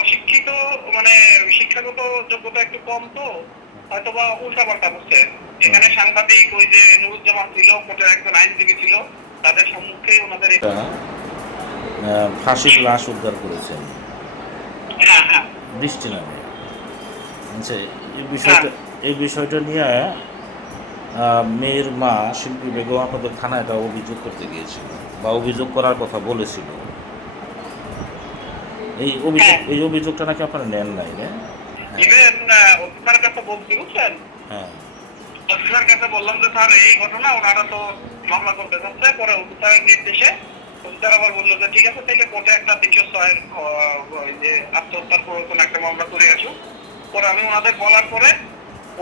অশিক্ষিত, মানে শিক্ষাগত যোগ্যতা একটু কম, তো হয়তোবা উল্টাপাল্টা বুঝছে। এখানে সাংবাদিক ওই যে নুরুজ্জামান ছিল, কোর্টের একজন আইনজীবী ছিল, তাদের সম্মুখে ওনাদের ফাঁসির লাশ উদ্ধার করেছেন হ্যাঁ হ্যাঁ বৃষ্টি নামে। আচ্ছা, হ্যাঁ এই বিষয়টা নিয়ে মেয়ের মা শিল্পী বেগম আপনাদের থানায় একটা অভিযোগ করতে গিয়েছিল বা অভিযোগ করার কথা বলেছিল। হ্যাঁ এই অভিযোগটা নাকি আপনারা নেন নাই, না? ইভেন অফিসার কাছে বলছি, বুঝছেন, হ্যাঁ অফিসার কাছে বললাম যে স্যার এই ঘটনা, ওনারা তো মামলা করতে চাচ্ছে। পরে অফিসারের নির্দেশে অফিসার আবার বললো যে ঠিক আছে, তাহলে কোর্টে একটা 306 যে আত্মহত্যার প্ররোচনা একটা মামলা করে আসুক। পরে আমি ওনাদের বলার পরে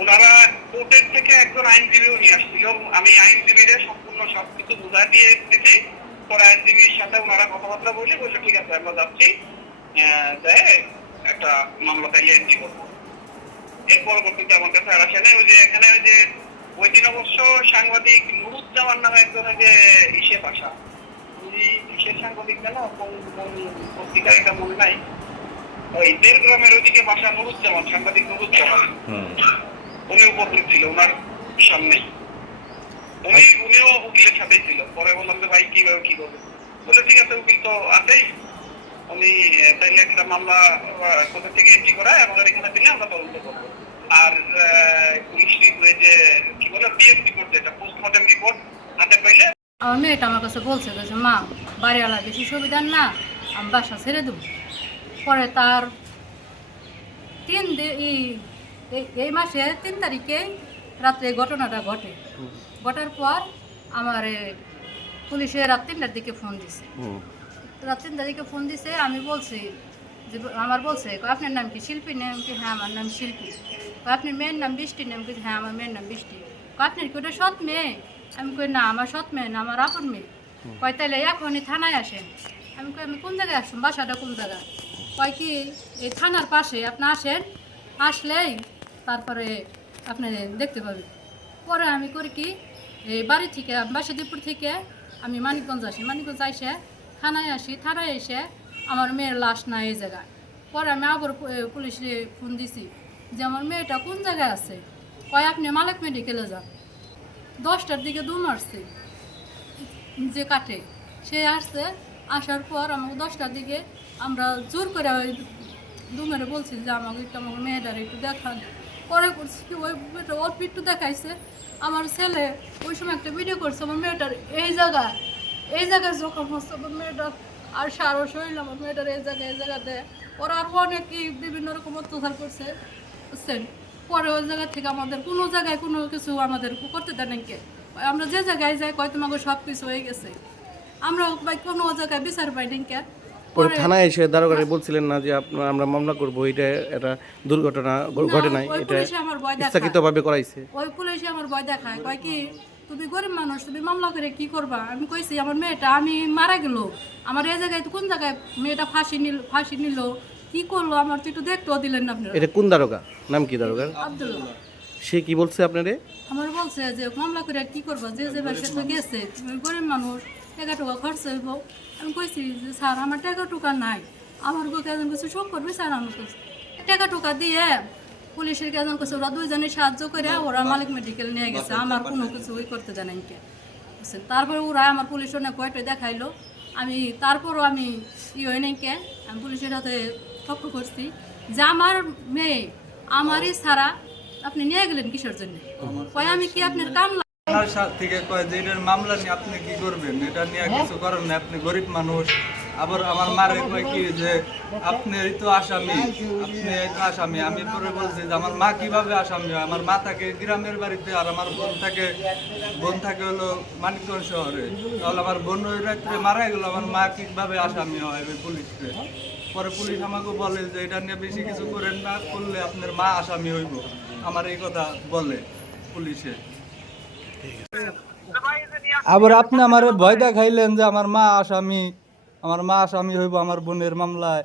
ওনারা কোর্টের থেকে একজন আইনজীবীও নিয়ে আসছিল। আমি আইনজীবীদের সম্পূর্ণ সবকিছু বুঝা দিয়ে এসেছি। পরে আইনজীবীর সাথে ওনারা কথাবার্তা বললে ঠিক আছে আমরা যাচ্ছি, একটা মামলা তাইলে এন্ট্রি করবো। এর পরবর্তীতে আমার কাছে আর আসে নাই। ওই যে এখানে ওই যে ওই দিন অবশ্য সাংবাদিক নুরুজ্জামান নামে একজন ওই যে ইসের ভাষা, উনি ইসের সাংবাদিক না, কোন পত্রিকার এটা মনে নাই, ওই দেড়গ্রামের ওইদিকে বাসা নুরুজ্জামান, সাংবাদিক নুরুজ্জামান, উনি উপস্থিত ছিল ওনার সামনে। উনিও উকিলের সাথেই ছিল। পরে বললাম যে ভাই কিভাবে কি করবে, বলে ঠিক আছে উকিল তো আছেই, উনি তাইলে একটা মামলা কোথা থেকে এন্ট্রি করায় আমাদের এখানে দিলে আমরা তদন্ত করবো। আর পুলিশ যে কি বলে পিএম রিপোর্ট, যেটা পোস্টমর্টম রিপোর্ট হাতে পাইলে। আমার মেয়েটা আমার কাছে বলছে যে মা বাড়িওয়ালা বেশি সুবিধার না, আমি বাসা ছেড়ে দেবো। পরে তার এই মাসের 3 তারিখে রাত্রে ঘটনাটা ঘটার পর আমার পুলিশে রাত 3টার দিকে ফোন দিছে। রাত 3টার দিকে ফোন দিছে, আমি বলছি যে আমার বলছে আপনার নাম কি শিল্পী? নাম কি? হ্যাঁ আমার নাম শিল্পী। আপনার মেয়ের নাম বৃষ্টি? নাম কি? হ্যাঁ আমার মেয়ের নাম বৃষ্টি। আপনার কি ওটা সৎ মেয়ে? আমি কই না আমার সৎ মেয়ে না, আমার আপন মেয়ে। কয় তাইলে এখনই থানায় আসেন। আমি কই আমি কোন জায়গায় আসুন, বাসাটা কোন জায়গায়? কয় কি এই থানার পাশে আপনি আসেন, আসলেই তারপরে আপনি দেখতে পাবেন। পরে আমি করি কি, এই বাড়ি থেকে বাসুদেবপুর থেকে আমি মানিকগঞ্জ আসি, মানিকগঞ্জ এসে থানায় আসি, থানায় এসে আমার মেয়ের লাশ না এই জায়গায়। পরে আমি আবার পুলিশে ফোন দিছি যে আমার মেয়েটা কোন জায়গায় আছে। কয় আপনি মালিক মেডিকেলে যান। 10টার দিকে দু মারছে যে কাটে, সে আসছে। আসার পর আমাকে 10টার দিকে আমরা জোর করে ওই দুমেরে বলছি যে আমাকে একটু আমার মেয়েটার একটু দেখান। পরে করছি কি ওই মেয়েটা অল্প একটু দেখাইছে। আমার ছেলে ওই সময় একটা ভিডিও করছে আমার মেয়েটার এই জায়গায় জখম হচ্ছে আমার মেয়েটার, আর সারও শরীর আমার মেয়েটার এই জায়গাতে। ওরা আরও অনেকই বিভিন্ন রকম অত্যাচার করছে, বুঝছেন। পরে ওই জায়গা থেকে আমাদের কোনো জায়গায় কোনো কিছু আমাদের করতে দেন কে। আমরা যে জায়গায় যাই কয় তোমাকে সব কিছু হয়ে গেছে, আমরা ভাই কোনো জায়গায় বিচার পাই কে। পরে থানায় এসে দারোগারে বলছিলেন না যে আমরা মামলা করব, এটা একটা দুর্ঘটনা ঘটে নাই, এটা ইচ্ছাকৃতভাবে করাইছে? ওই পুলিশে আমার ভয় দেখায়, কয় কি তুমি গরিব মানুষ, তুমি মামলা করে কি করবা? আমি কইছি আমার মেয়েটা আমি মারা গেল, আমার এই জায়গায় কোন জায়গায় মেয়েটা ফাঁসি নিল কি করলো আমার তো একটু দেখতেও দিলেন না আপনারা। এটা কোন দারোগা? নাম কি দারোগার? আব্দুল্লাহ। সে কি বলছে আপনারে? আমার বলছে যে মামলা করে কি করবা, যে সে তো গেছে, তুমি গরিব মানুষ, টাকা টুকা খরচ হইব। আমি কইছি যে স্যার আমার টাকা টুকা নাই, আমার কেজন কিছু শোক করবে স্যার। আমার কাছে টাকা টুকা দিয়ে পুলিশের কেজন কাছে ওরা দুইজনে সাহায্য করে ওরা মালিক মেডিকেল নিয়ে গেছে, আমার কোনো কিছু ওই করতে জানেন কে, বুঝছেন। তারপরে ওরা আমার পুলিশ অনেক কয়টা দেখাইলো, আমি তারপরও আমি হই নাই কে, আমি পুলিশের সাথে তক্ক করছি যে আমার মেয়ে আমারই ছাড়া আপনি নিয়ে গেলেন কিসের জন্য? কয় আমি কি আপনার কাম থেকে কয় যে এটার মামলা নিয়ে আপনি কি করবেন, এটা নিয়ে কিছু করেন না, আপনি গরিব মানুষ। আবার আমার মারে কয় কি যে আপনি তো আসামি, আমি পরে বলছি যে আমার মা কিভাবে আসামি হয়? আমার মা থাকে গ্রামের বাড়িতে, আর আমার বোন থাকে হলো মানিকগঞ্জ শহরে। তাহলে আমার বোন ওই রাত্রে মারা গেল, আমার মা কিভাবে আসামি হয় ওই পুলিশে? পরে পুলিশ আমাকে বলে যে এটা নিয়ে বেশি কিছু করেন না, করলে আপনার মা আসামি হইব, আমার এই কথা বলে পুলিশে। আবার আপনি আমার ভয় দেখাইলেন যে আমার মা আসামি হইব আমার বোনের মামলায়।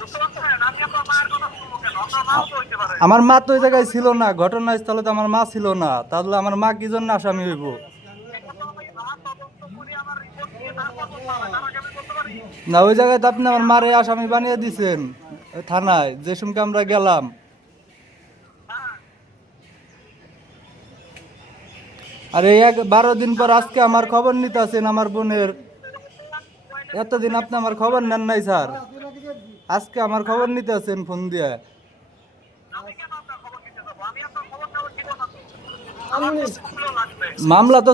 বুঝতে পারছেন? আমি আপনার মায়ের কথা শুনবো কেন? আপনার মাও তো হইতে পারে। আমার মা তো ওই জায়গায় ছিল না, ঘটনাস্থলে তো আমার মা ছিল না, তাহলে আমার মা কি জন্য আসামি হইব? না, ওই জায়গায় তো আপনি আমার মারে আসামি বানিয়ে দিছেন থানায়, যে সময় আমরা গেলাম। আর এই 12 দিন পর আজকে আমার খবর নিতে আছেন আমার বোনের। এতদিন আপনি আমার খবর নেন নাই স্যার, আজকে আমার খবর নিতে আছেন ফোন দিয়ে। মামলা তো